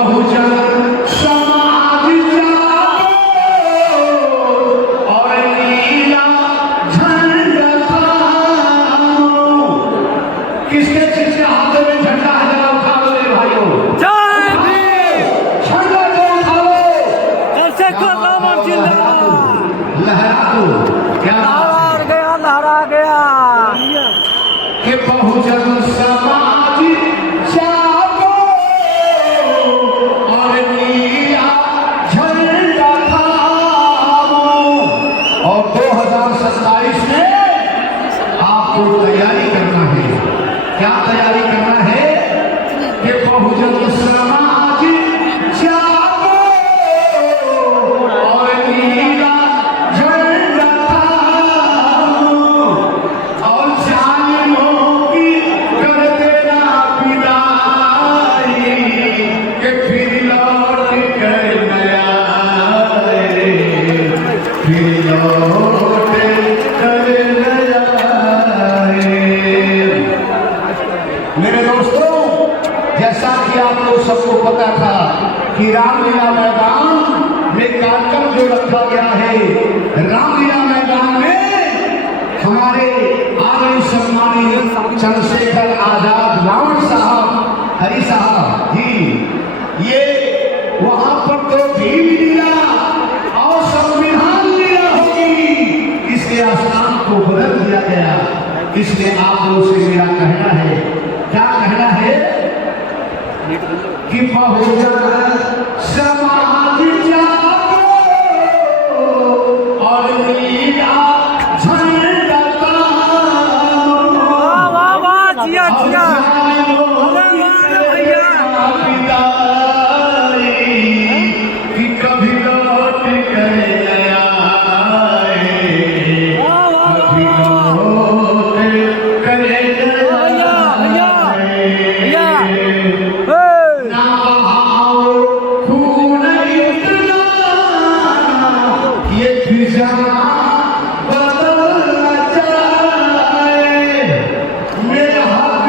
बहुजन समाज जागो और नीला झंडा थामो। किसके किसके हाथों में झंडा है जरा उठा लो रे भाइयों। जय भीम। झंडा को उठाओ। चंद्रशेखर रावण जिंदाबाद। लहरा दो। क्या लहरा गया कि बहुजन समाज जागो और नीला झंडा थामो। और 2027 में आपको तैयारी करना है। क्या तैयारी करना है कि बहुजन समाज जागो और नीला झंडा थामो। और जालिमों की कर देना विदाई कि फिर लौट कर नया आए, फिर लौट कर नया आए। मेरे दोस्तों, जैसा कि आपको सबको पता था कि रामलीला मैदान में कार्यक्रम जो रखा गया है, रामलीला मैदान में हमारे आदरणीय सम्मानित चंद्रशेखर आजाद रावण साहब हरि साहब जी, ये वहां पर तो भीम लीला और संविधान लीला होगी, इसके स्थान को बदल दिया गया। इसलिए आप लोगों से मेरा कहना है, क्या कहना है कि बहुजन समाज जागो और नीला झंडा थामो। वाह वाह जिया जिया कि कभी लौट कर नया आए, कभी लौट कर नया आए। ना बहाओ खून इतना, ये फिजाना बदल न जाए। मेरा हक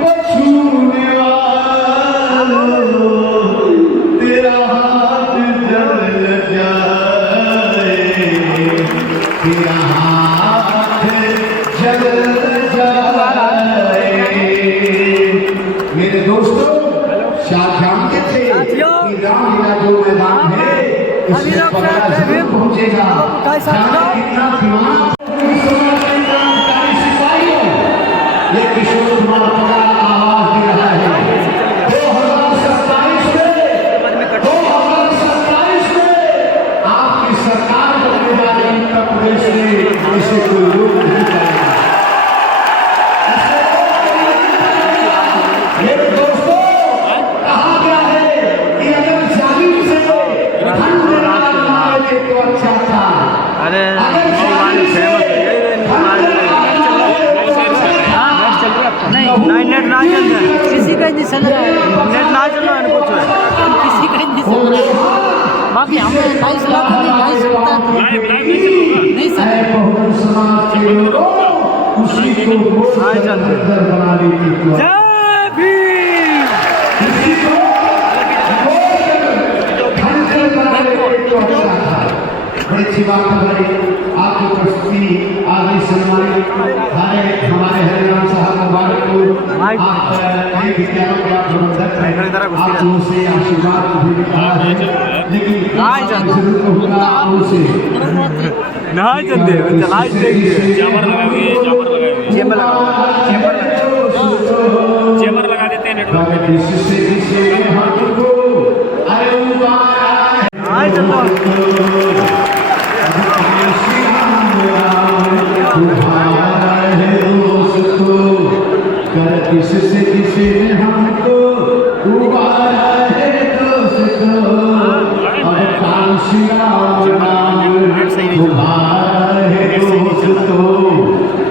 को छूने वालों, तेरा हाथ जल जाए, तेरा हाथ जल जाए। मेरे दोस्तों, शायद जानते थे कि रामलीला जो मैदान है इसमें पगला जरूर पहुंचेगा। कितना दीवाना सिपाहियों, ये किशोर कुमार पगला आवाज दे रहा है। 2027 में आपकी सरकार बनने वाली उत्तर प्रदेश में इसे कोई रोक नहीं पाएगा। मेरे दोस्तों, कहा गया है कि अगर जालिम से धन देना मांगे तो अच्छा था। अरे अगर नहीं नेट ना चल रहा है, किसी का नहीं चल रहा है, नेट ना चल रहा है कुछ किसी का नहीं चल रहा है। बाकी हमें 22 लाख नहीं 22 होता नहीं सर बहुजन समाज के लोगों उसी को बना देती थी। जय भीम। इसी को धनकर बना देती तो अच्छा था। बड़ी अच्छी बात है भाई, आपकी उपस्थिति आगे सम्मानित हमारे हरिराम साहब मुबारक को आप कई विद्यालयों के प्रबंधक हैं, आप उनसे आशीर्वाद भी मिला है, लेकिन जरूर होगा आपसे नहीं चलते चलाई देंगे चेंबर लगा देते हैं नेटवर्क किससे किसी ने हमको उबारा है दोस्तों, और कांसिया तुम्हारा है दोस्तों।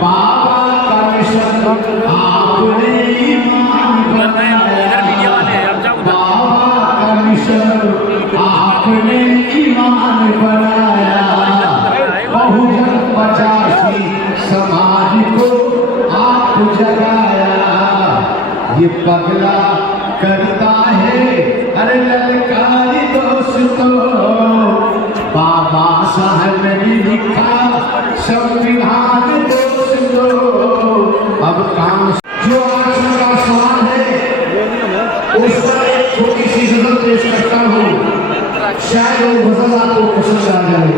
बाबा का मिशन आपने ईमान बनाया, बाबा का मिशन आपने ईमान बनाया। बहुजन 85 समाज को आप जगाया, ये पगला करता है अरे शायद वो गजल आपको पसंद आ जाए।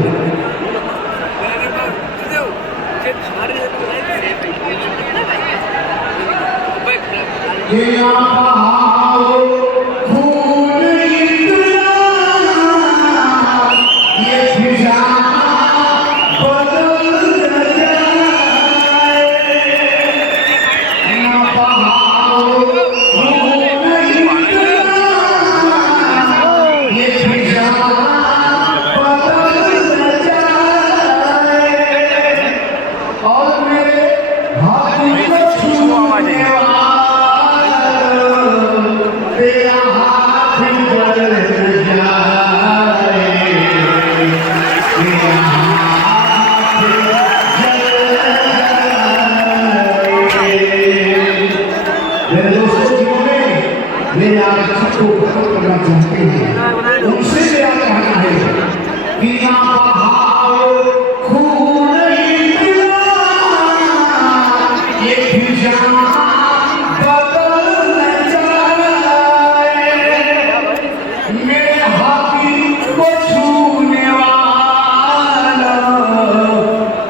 मेरे आरक्षण को खत्म करना चाहते हैं, उनसे मेरा कहना है कि ना बहाओ खून इतना, ये फिजां बदल न जाए। मेरे हाथी को छूने वाला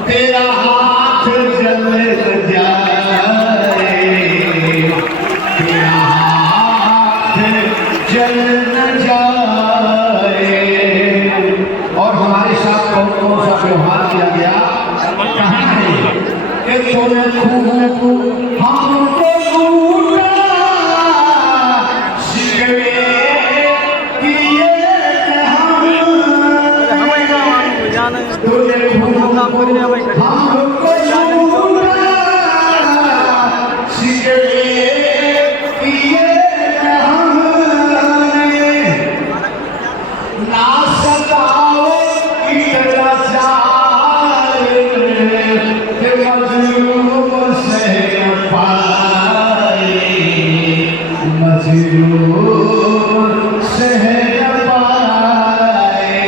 तेरा हाथ जल जाए, तेरा जल न जाए। और हमारे साथ कौन कौन सा व्यवहार किया गया, कहा है कि तूने खूब हमको लूटा, शिकवे किए तूने खूब हमको लूटा, शिकवे किए ना सताओ इतना जाए कि मजलूम सह न पाए, मजलूम सह न पाए।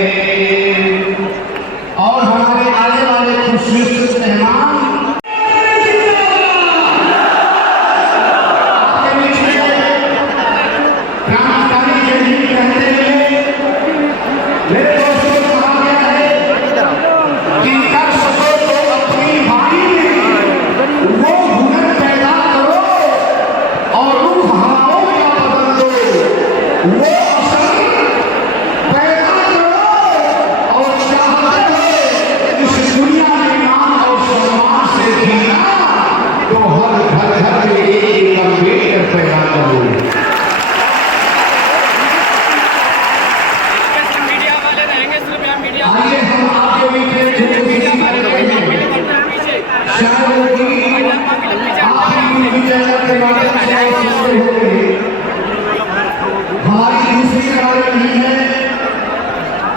और हमारे आने वाले खुशनसीब मेहमान क्रांतिकारी जय कहते हैं। मेरे दोस्तों, कहा गया है कि कर सको तो अपनी वाणी में वो हुनर पैदा करो और रुख हाथों का बदल दो, वो असर पैदा करो और चाहते हो इस दुनिया में नाम और सम्मान से जीना, तो हर घर घर में एक अम्बेडकर पैदा करो। आइए हम आपके बीच में शायद कि आपकी विजय के माध्यम से सुनते होंगे। हमारी दूसरी लड़ाई नहीं है,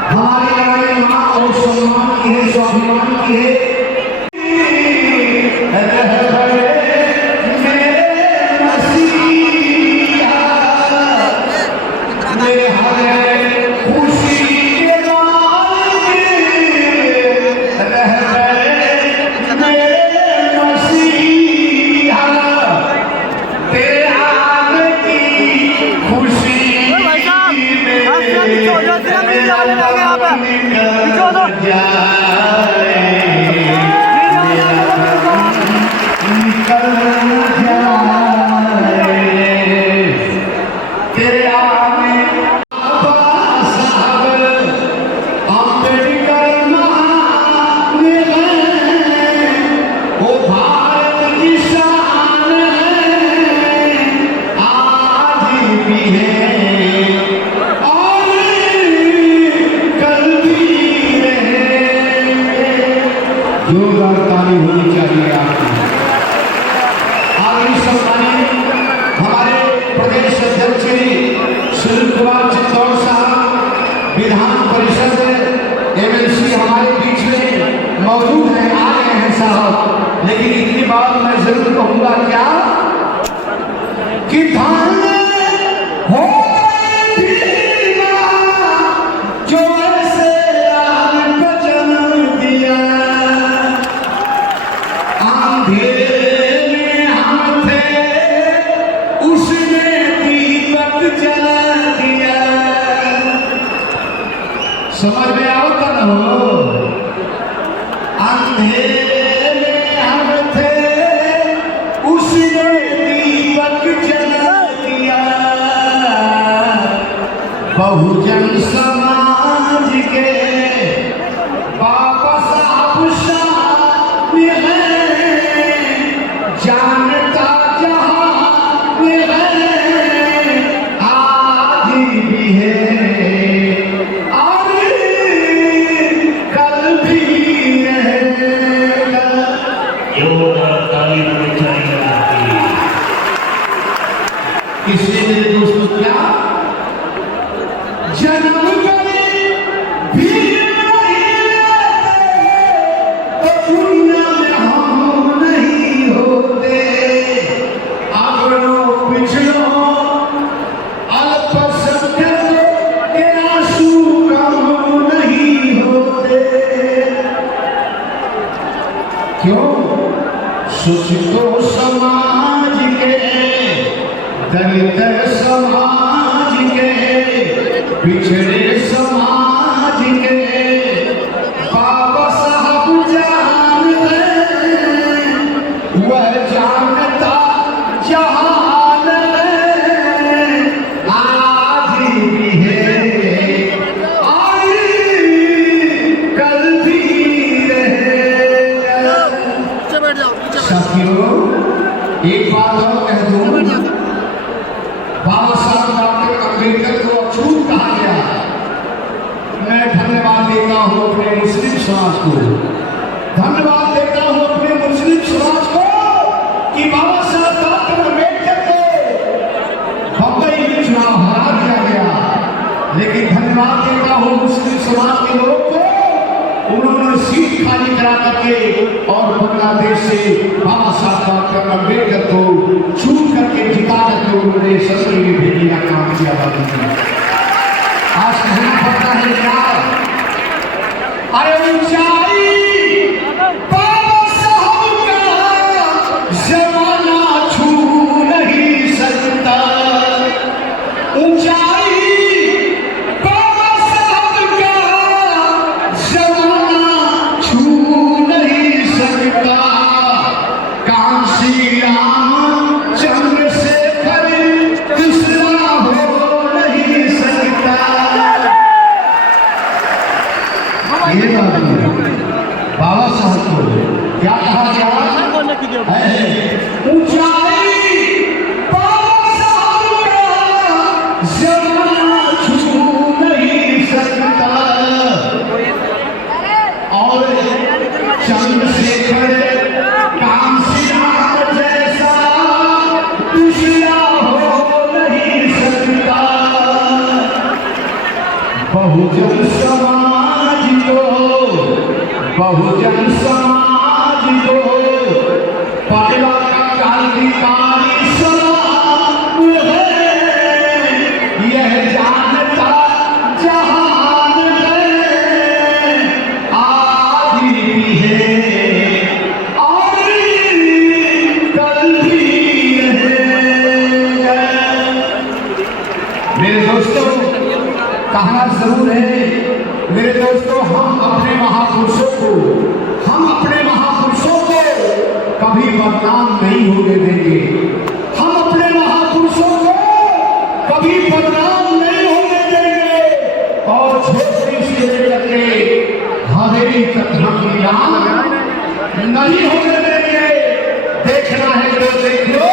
हमारी लड़ाई मां और सम्मान की है, स्वाभिमान की है। मेरे खुशी के जोरदार ताली होनी चाहिए आपकी। आदरणीय सम्मानित हमारे प्रदेश अध्यक्ष सुनील कुमार चित्तौड़ साहब, विधान परिषद एमएलसी हमारे बीच में मौजूद हैं, आ गए हैं साहब। लेकिन इतनी बात मैं जरूर कहूंगा क्या कि धान हो जो ऐसे आग को जन्म दिया, अंधेरे में हम थे उसने दीपक जला दिया। समझ में आवता न हो। अंधेरे में हम थे उसने दीपक जला दिया, बहुजन समाज के बाबा साहब शान है, जानता जहान है, आज भी है और कल भी रहेगा। इसलिए मेरे दोस्तों क्या जन्म करे भी नहीं लेते तो दुनिया में हम नहीं होते। अगड़ों पिछड़ों अल्पसंख्यकों के आंसू कम नहीं होते। क्यों? शोषितों समाज के, दलित समाज के, पिछड़े समाज के बाबा साहब जान है, वह जानता जहान है, आज भी है और कल भी रहेगा। साथियों, एक बात और कह दूं, बाबा साहब डॉक्टर अम्बेडकर को अछूत कहा गया। मैं धन्यवाद देता हूँ अपने मुस्लिम समाज को, धन्यवाद देता हूँ अपने मुस्लिम समाज को कि बाबा साहब डॉक्टर अम्बेडकर को बम्बई में चुनाव हरा दिया गया। लेकिन धन्यवाद देता हूँ मुस्लिम समाज के लोगों को, उन्होंने सीट खाली करा करके और बांग्लादेश से बाबा साहब डॉक्टर अम्बेडकर को चुन करके जिता करके उन्होंने ससुर में भेजने का काम किया। आज कहना पड़ता है क्या? अरे ऊंचाई बाबा साहब का जमाना छू नहीं सकता, ऊंचाई बाबा साहब का जमाना छू नहीं सकता। कांसी राम चंद्रशेखर दूसरा हो नहीं सकता। ये बात है। बाबा साहब को क्या कहा गया? ऊंचाई बाबा साहब का जमाना छू नहीं सकता और चंद्रशेखर कांसी राम जैसा दूसरा हो नहीं सकता। बहुजन समाज को, बहुजन समाज को पहला का क्रांतिकारी सलाम है, यह जानता जहान है, आज भी है और कल भी रहेगा। मेरे दोस्तों, कहना जरूर है मेरे दोस्तों, हम अपने महापुरुषों को कभी बदनाम नहीं होने देंगे। हम अपने महापुरुषों को कभी बदनाम नहीं होने देंगे और छोटी से लेकर के हवेली तक हम नीलाम नहीं होने देंगे। देखना है तो देख लो।